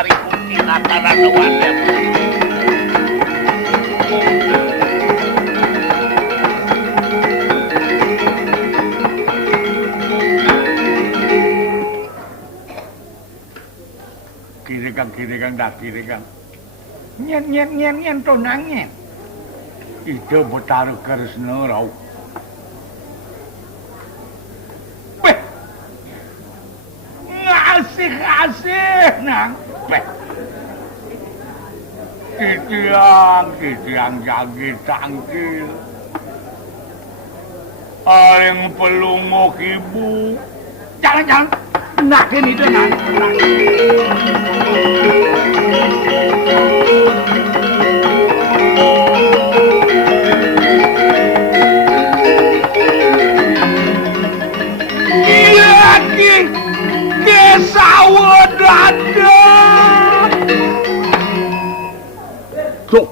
sari putih rata-rata wadah. Kiri kang dah kiri kang. Nyen to nangin. Ide Betara Kresna rau. Beh. Ngasih nang. Beh. Kitiang jagi tangkil. Aling pelungok ibu. Jangan. Nah, ini dengan. Sawedada. Tuh.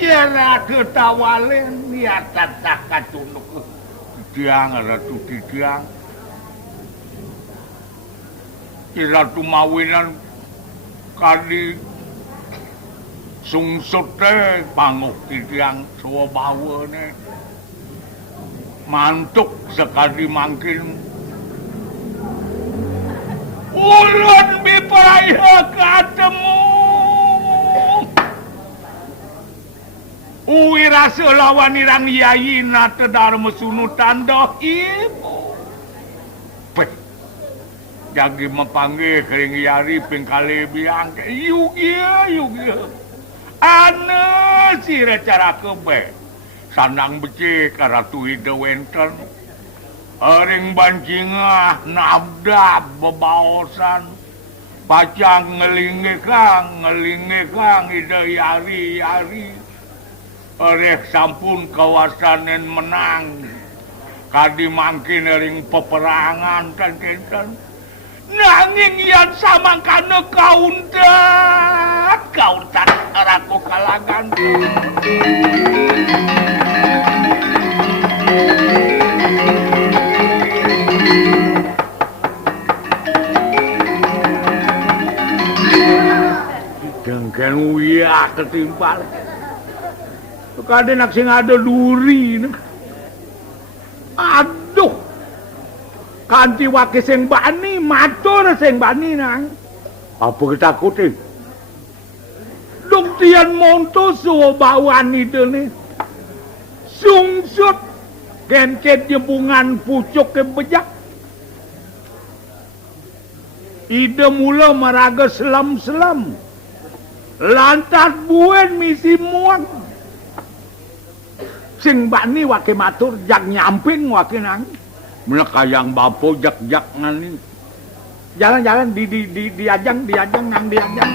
Jela ketawalen niatan sakatunuk. Diang ratu diang. Ratu mawinan kali sungsut teh panguk diang sawa bawane. Mantuk sekali mangkin ulun bipraya katemu uwirasa lawan irang yayina tedarma sunutan doh ibu peh jagi mepanggil kering yari pengkali biang yugia ane sira cara kebe sandang becik karatu ide wenten ering bancingah nabdab bebaosan pacang ngelinge kang ide yari erek sampun kawasanen menang kadi mangkin ering peperangan kan kenten nanging yang samangkana kauntan araku kalangan Dengken uya ketimpal kade nak sing ada duri aduh kanti wake sing bani matur sing bani nang apa ketakutin Duktian monto so bawan itu nih sungsut kencet jebungan pucuk ke bejak ide mula maraga selam lantas buen misi muang sing bani wake matur jak nyamping wake nang melekayang bapo jak ngani jalan diajang nang diajang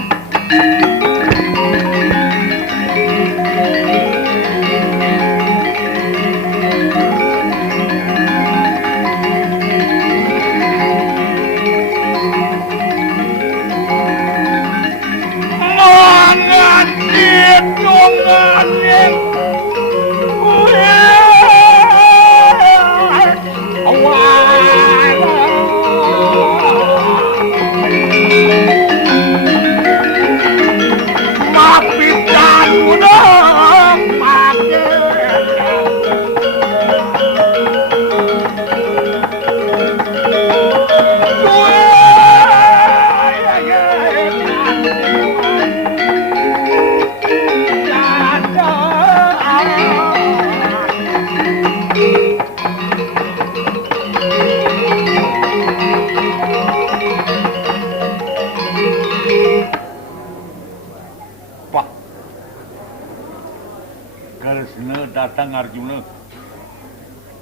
datang Arjuna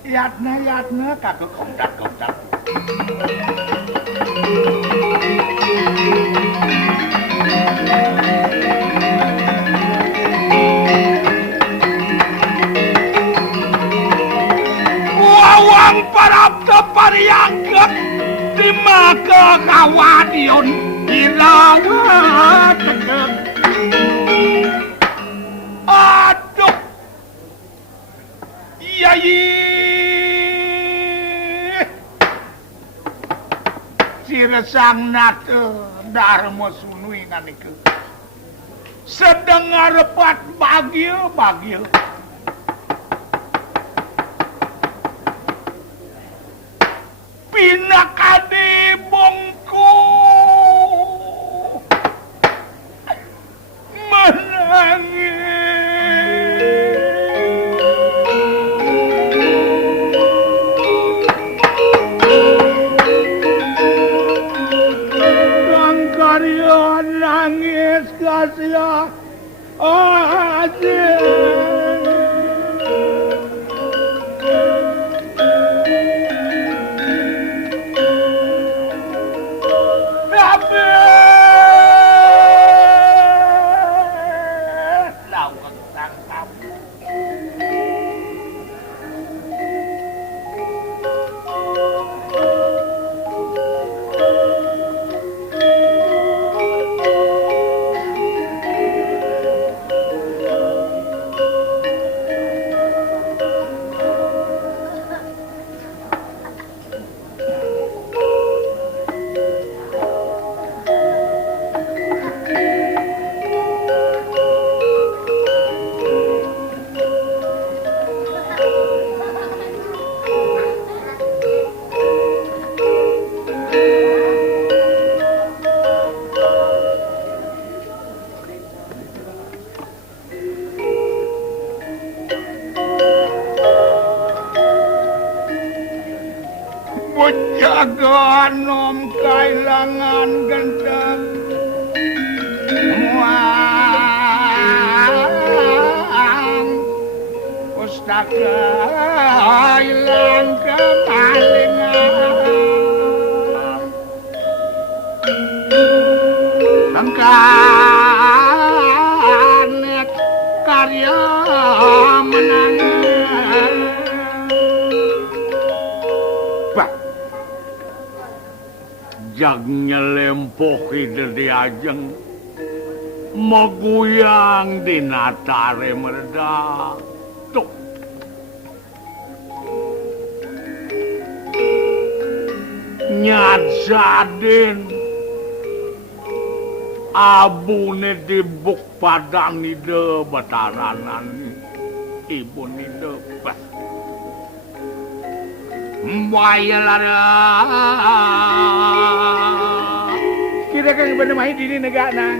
yatna kagak kontak wawang parapta pariyangket di maka kawadion hilang tegek aduh yai ciresang nate dharma sunui nganikeun sedeng ngarepat bagil pinakade bongko nangis kasih aja jaga nom kailangan ganteng muang pustaka ilang kemalingan angkanet karya menangan jagnya lempoki dari ajeng maguyang di natare merda tuh nyat sadin abune dibuk padang ide bataranan ibu nide bah Mbayala kira kan bener main di negara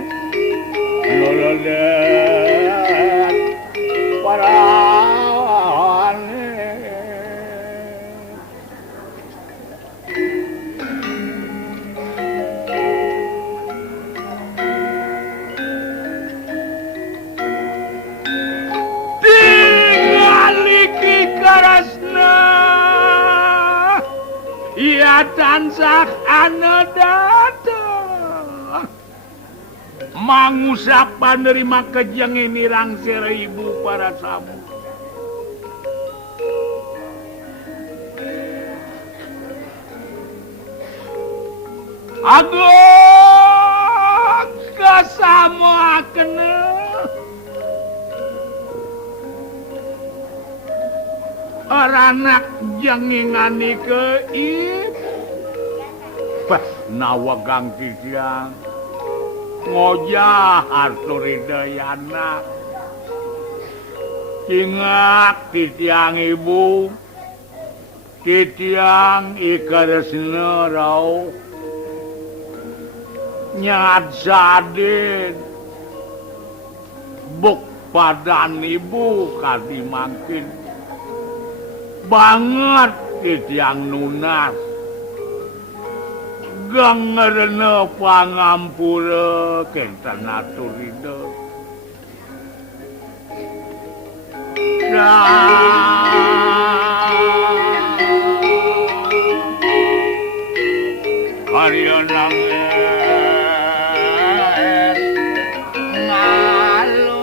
lololet paran tingali kikarasna ya tansah anu datang mangusap penerima kejeng ini rang seribu para samu agung kasamu akene aranak jengingani ke ibu pas nawagang titiang ngojah Artur Hidayana ingat titiang ibu titiang ikaresna rau nyat sadin buk padan ibu kadimangkin banget titiang nunas gangarana pangampura kenten Artur karya nangis ngalon-alon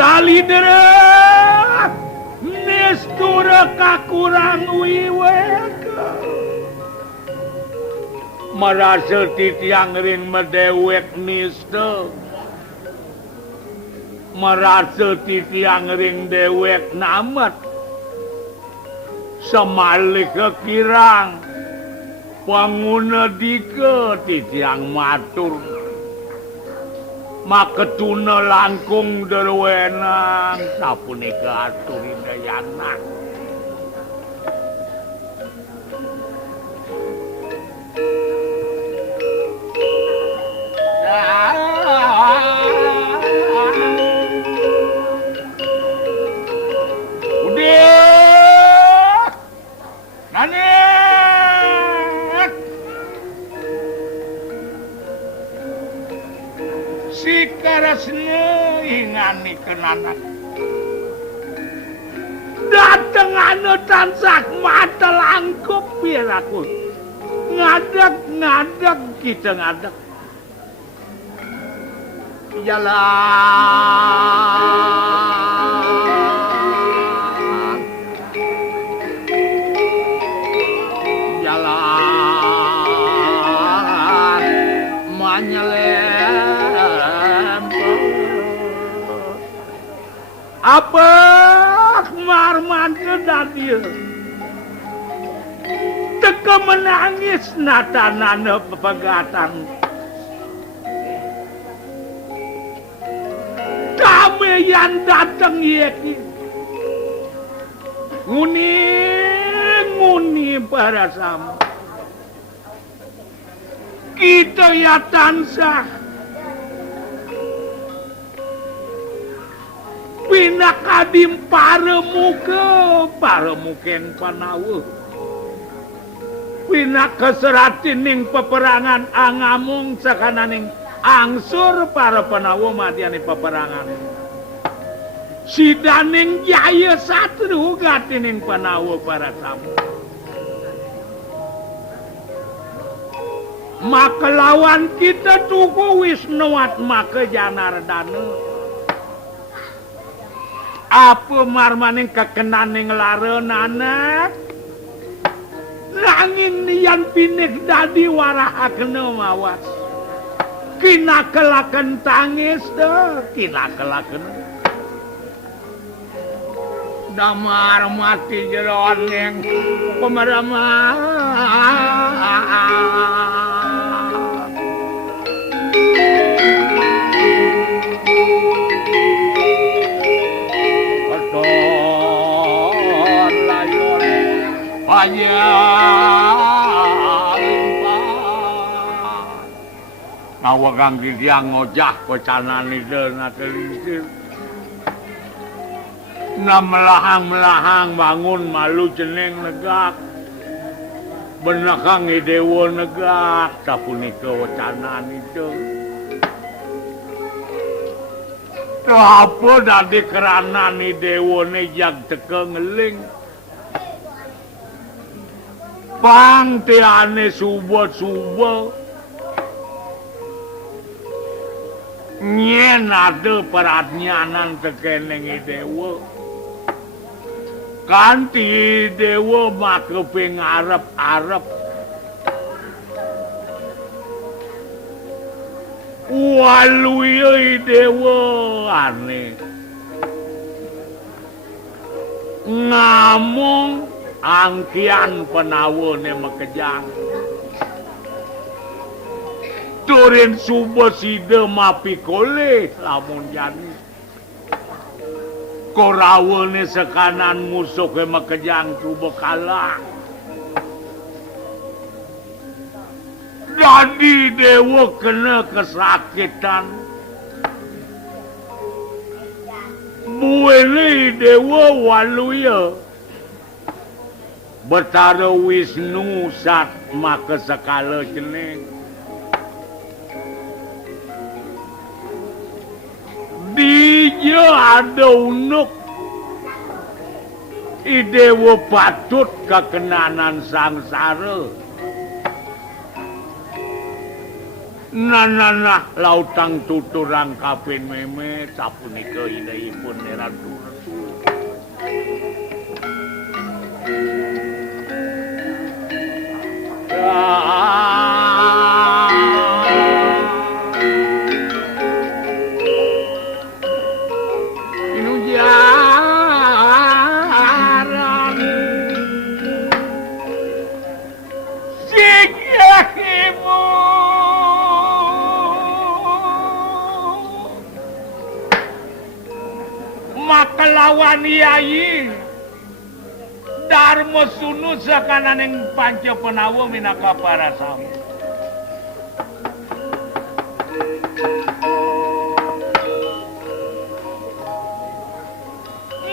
dalidera nistura kakurang wiweka merasa titiang rin medewek nista merasa titiang ring dewek namet semalik kekirang panguna dike titiang matur maketuna langkung derwenang sapunika atur indayana udah nani si karasnya ingani kenana dateng anu tansah mata langkup biar aku ngadak kita ngadak jalan manyelem apa marman kedadir teka menangis natanana pepegatan kami yang datang yeki nguni para sama kita ya tansah pinakadim paremuken panawuh pinak keseratin peperangan angamung sakananing angsur para panawuh madiani peperangan sidaning jaya satru gatining panawuh para tamu maka lawan kita tuku Wisnuwat maka Janardana apa marmaning kekenaning larenana nanging nian pinik dadi warahakna mawas kinakelaken tangis kinakelaken damar mati jeroan yang pemerama kedon layon ngawagang didiang ngojah kocanani dena kelisir melahang bangun malu jeneng negak benakang idewo negak sapunika wacanani deung apa dadi keranani dewane jag teke ngeling pang tiane suba nyen ada peratnyanan tekeneng dewa kanti dewa maka pengarep-arep walui dewa aneh ngamung angkian penawone makejang turin suba sida mapikole lamun jani korawene sekanan musuh ke makejang suba kalah jadi dewa kena kesakitan buene dewa waluya betara Wisnu sat maka sekala jeneng dia ada unuk idewa patut kekenanan sangsara nananah lautang tuturang kapin meme sapunika idahipun neratu lawan Yai Darma Sunu sakananing Panca Penawa minangka Parasama.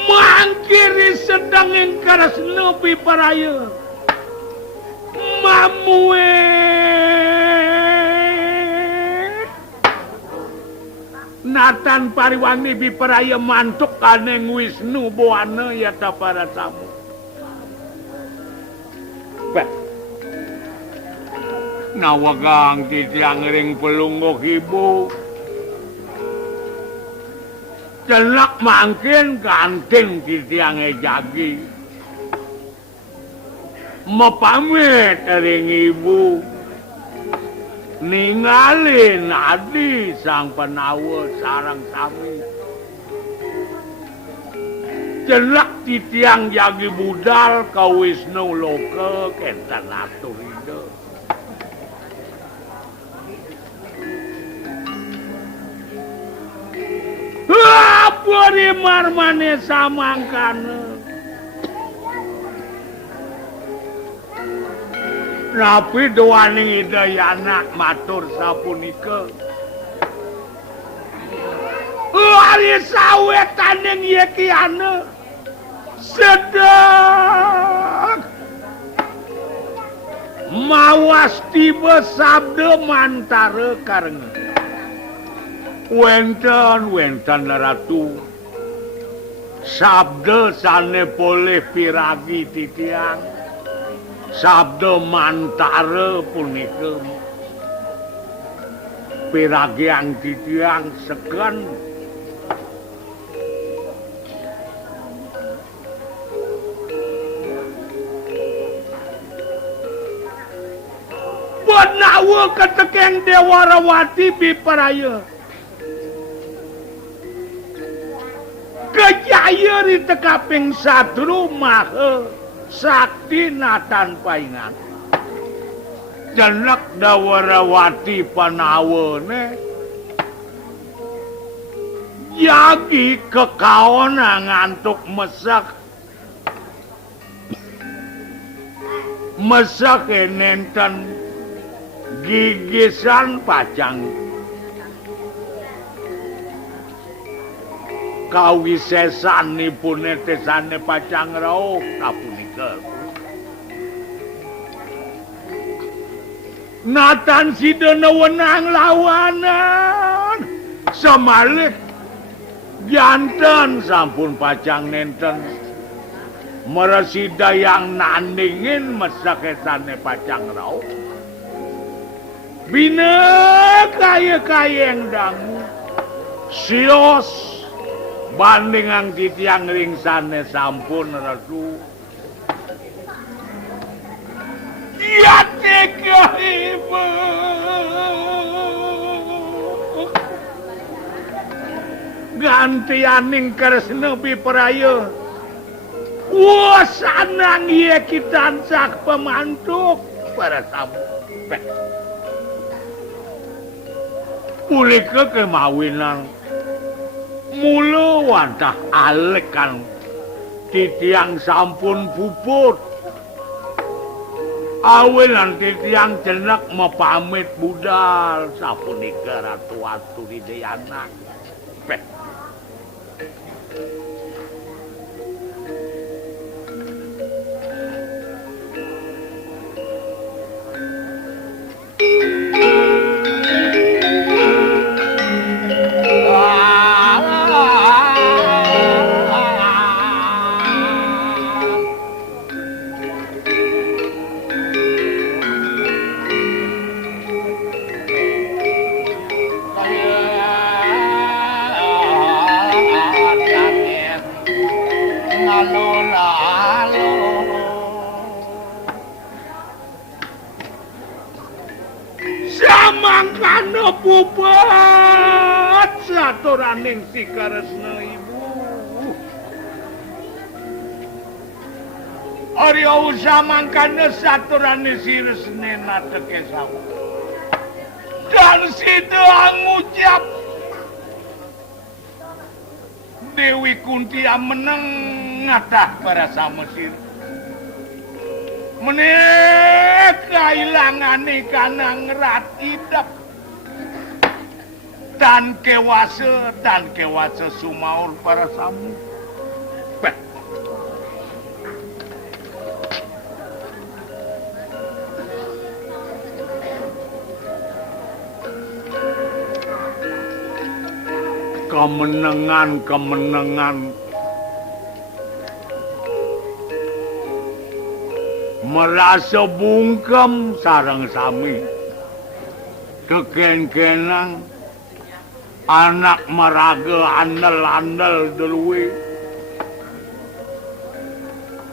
Mangkiri sedang ingkaras nepi paraya mamue Natan pariwani biparaya mantuk kaneng Wisnu Boana yata Parasama. Nawagang titiang ring pelunggok ibu celak mangkin kanting titiang jagi mepamit ring ibu ningalin adi sang penawa sarang sami celak titiang jagi budal ka Wisnu Loka kentan aturida. Beri marmane samangkana Napi doaning Hidayana matur sapunika Ari sawetaning yekiana sedek mawas tiba sabda mantara karenga Wenten ratu sabda sane boleh piragi titiang sabda mantara punika piragian titiang seken Benawa ketekeng Dewarawati biparaya Kejaya di tekaping sadru maha sakti natan paingan jenek Dawarawati panawane yagi kekaona ngantuk mesak nenten gigisan pacang kawisesanipun tesane pacang rauh kapunika natan sidana wenang lawanan samalih janten sampun pacang nenten meresida yang nandingin mesakesane pacang rauh bina kaya yang dangu sios bandingan titiang ringsane sampun ratu yate ibu gantianing karesna piparaya wasanang ieu kitancak pemantuk para tamu pulika kemawinan mula wadah alek kan titiang sampun puput awelan titiang jenek mepamit budal sapunika Ratu Aturidayana samangkana bubat saturaning sikaresna ibu Arya samangkana saturane siresne nateke sawu dan sidang ngucap Dewi Kunti meneng ngatah para Mesir. Meneh kailangane kana ngerat idap dan kewase sumaur para samu. Kemenangan merasa bungkem sareng sami keken-kenang anak meraga andel-andel deluwe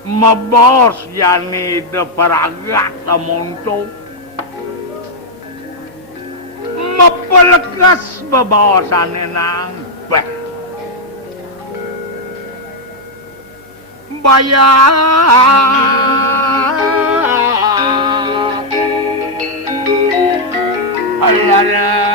mabos yani de paragat monto mapelekas babawasane nang bayar alana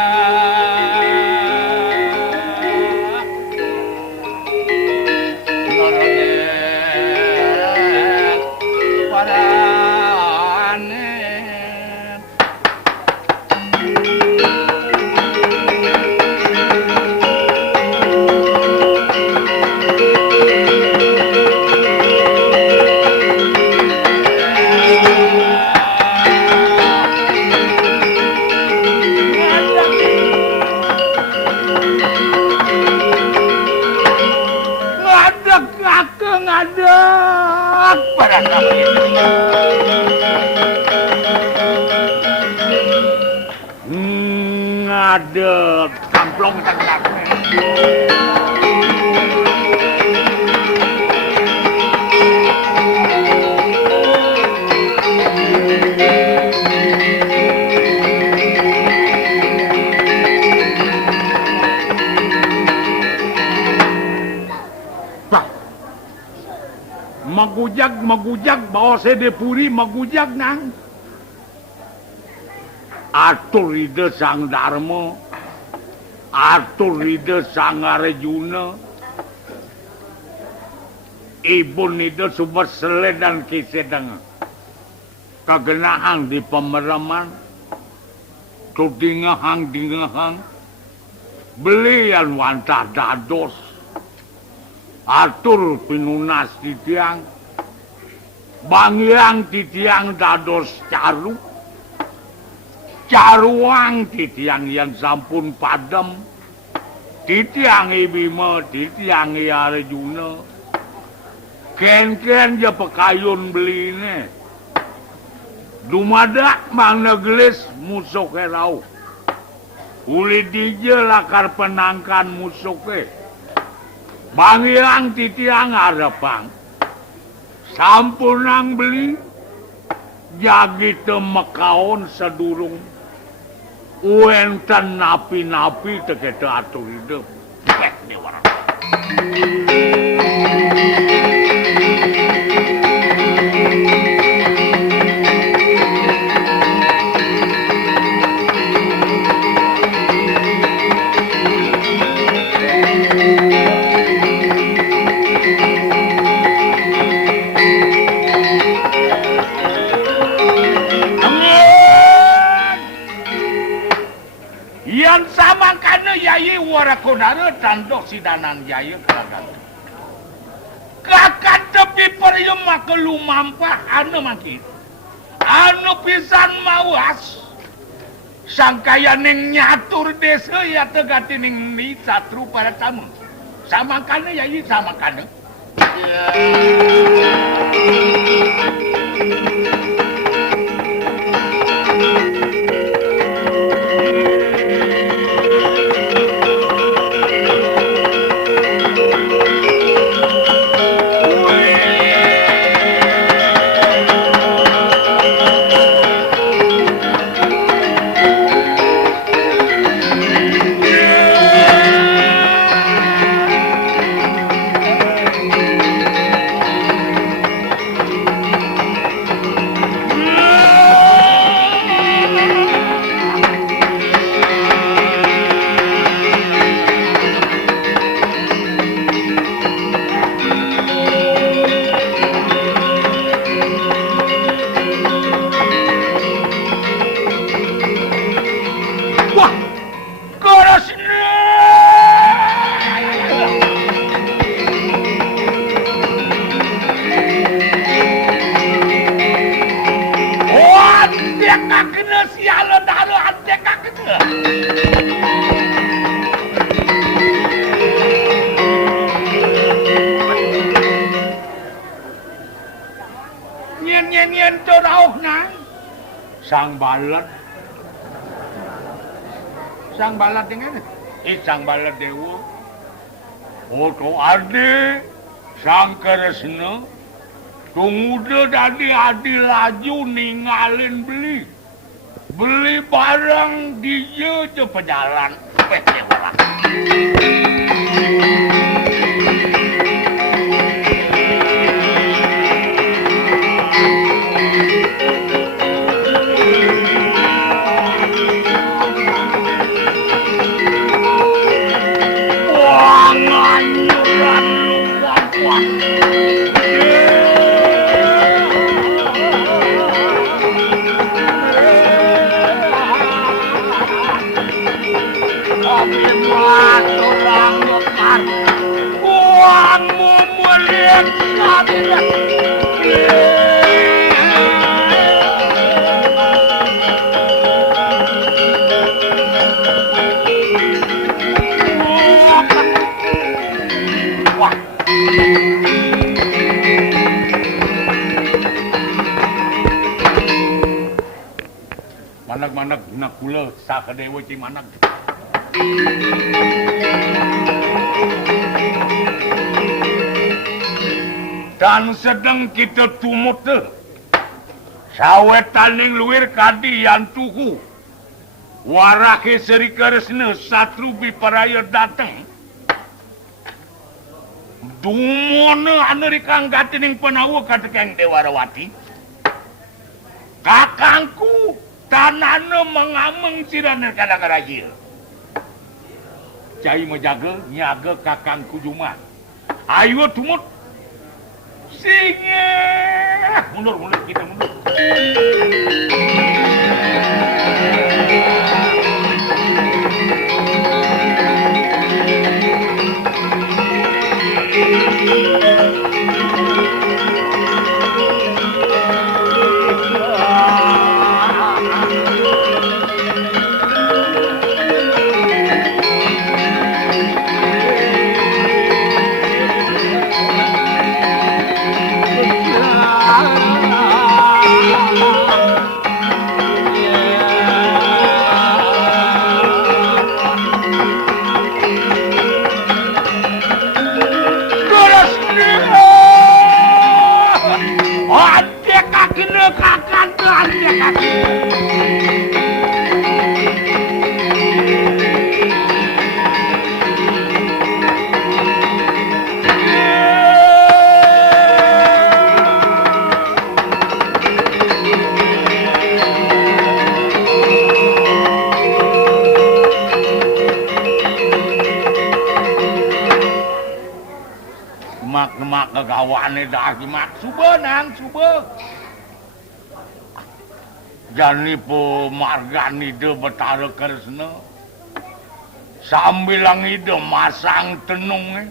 ngadeg pada kami ngadeg kamplong tak magujag bawa sedepuri magujag nang atur ide sang Dharma atur ide sang Arjuna ibun ide subesele dan kisedeng kagenahang di pemeraman tudingahang belian wantah dados atur pinunas titiang bangyang titiang dados caruang titiang yang sampun padam titiang Bima titiang Arjuna ken-ken ya pekayun beline dumadak mang neglis musuh kerau uli dije lakar penangkan musuh ke bangyang titiang arepang sampunang beli jagi temekaon sedurung uenten napi-napi tegede atur hidup di warang Yai warakonara tandok sidanan yai keragan. Kakak tepi perium maka lumampah anu mangkit. Anu pisan mawas. Sangkaya ning nyatur desa ya tegati ning ni satru para tamu. Sama kana yai sama kana. Nyen rauhna sang balet dengan sang balet dewa foto ade sang Kresna tunggude tadi adi laju ningalin beli barang dia je pejalan orang. Manag nakula sa kadewa ci manag. Dan sedang kita tumut sawetan ning luwir kadi yang tuku warake Sri Kresna satru biparaya dateng dumona Amerika gati ning Panawa katekeng Dewarawati kakangku tanana mengameng sirana kadang-kadang ieu cai menjaga nyaga kakangku Juma ayo tumut singe mundur kita mundur mak kegawane dah mak subenang subuh janipo margani de Betara Kresna sambilang ide masang tenung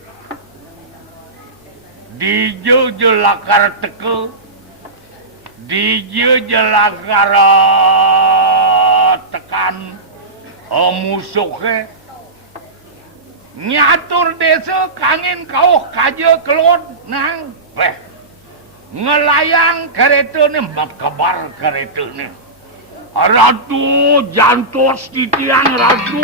dijo jelakar teke dijo jelakar tekan musuhnya nyatur desa kangen kau kaja kelon nang ngelayang kereta ni makabar kereta ni ratu jantos titian ratu